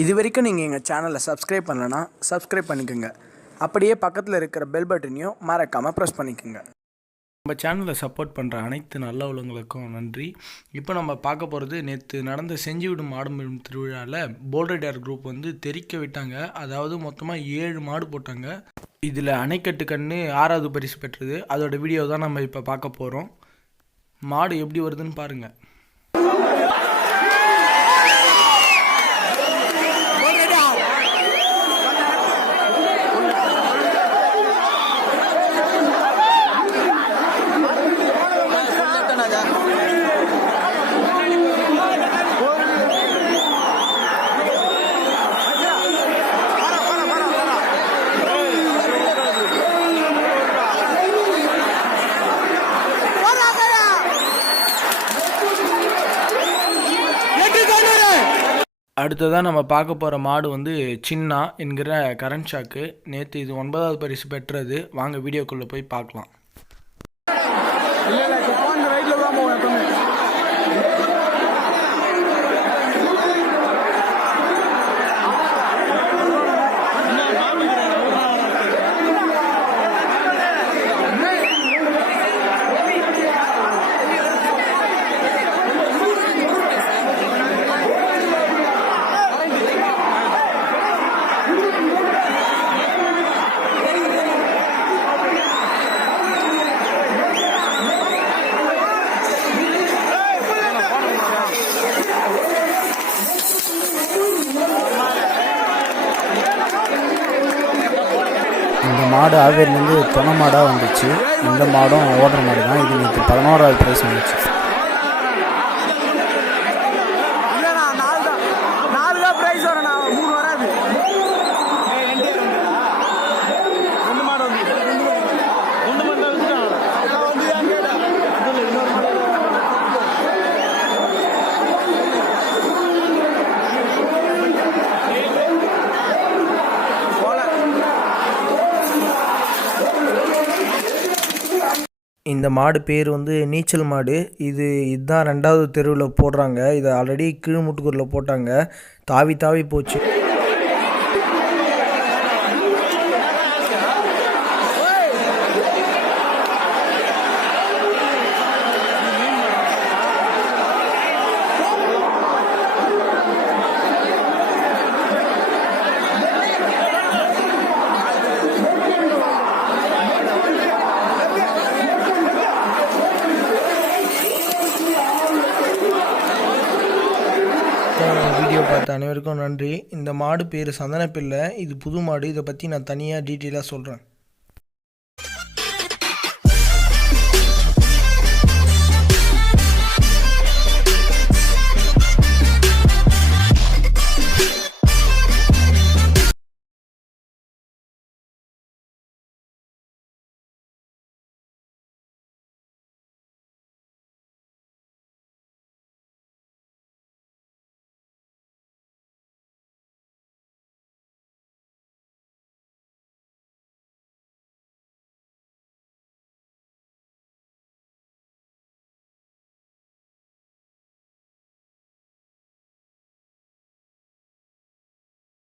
இது வரைக்கும் நீங்கள் எங்கள் சேனலை சப்ஸ்கிரைப் பண்ணலன்னா சப்ஸ்கிரைப் பண்ணிக்கோங்க. அப்படியே பக்கத்தில் இருக்கிற பெல் பட்டனையும் மறக்காமல் ப்ரெஸ் பண்ணிக்கோங்க. நம்ம சேனலை சப்போர்ட் பண்ணுற அனைத்து நல்ல உள்ளவங்களுக்கும் நன்றி. இப்போ நம்ம பார்க்க போகிறது, நேற்று நடந்த செஞ்சிவிடும் மாடும் திருவிழாவில் போல்ரைடர் குரூப் தெரிக்க விட்டாங்க. அதாவது மொத்தமாக 7 மாடு போட்டாங்க. இதில் அணைக்கட்டு கன்று 6வது பரிசு பெற்றது. அதோட வீடியோ தான் நம்ம இப்போ பார்க்க போகிறோம். மாடு எப்படி வருதுன்னு பாருங்கள். அடுத்ததாக நம்ம பார்க்க போகிற மாடு சின்னா என்கிற கரண்ட் ஷாக்கு. நேற்று இது 9வது பரிசு பெற்றது. வாங்க வீடியோக்குள்ளே போய் பார்க்கலாம். இந்த மாடு ஆவேரிலேருந்து துணை மாடாக வந்துச்சு. இந்த மாடும் ஓடுற மாடு தான். இது நேற்று 11வது ப்ரைஸ் வந்துச்சு. இந்த மாடு பேர் நீச்சல் மாடு. இதுதான் 2வது தெருவில் போடுறாங்க. இதை ஆல்ரெடி கீழ்முட்டுக்கூரில் போட்டாங்க. தாவி தாவி போச்சு. வீடியோ பார்த்த அனைவருக்கும் நன்றி. இந்த மாடு பேர் சந்தனப்பிள்ளை. இது புது மாடு. இதை பற்றி நான் தனியாக டீட்டெயிலாக சொல்கிறேன்.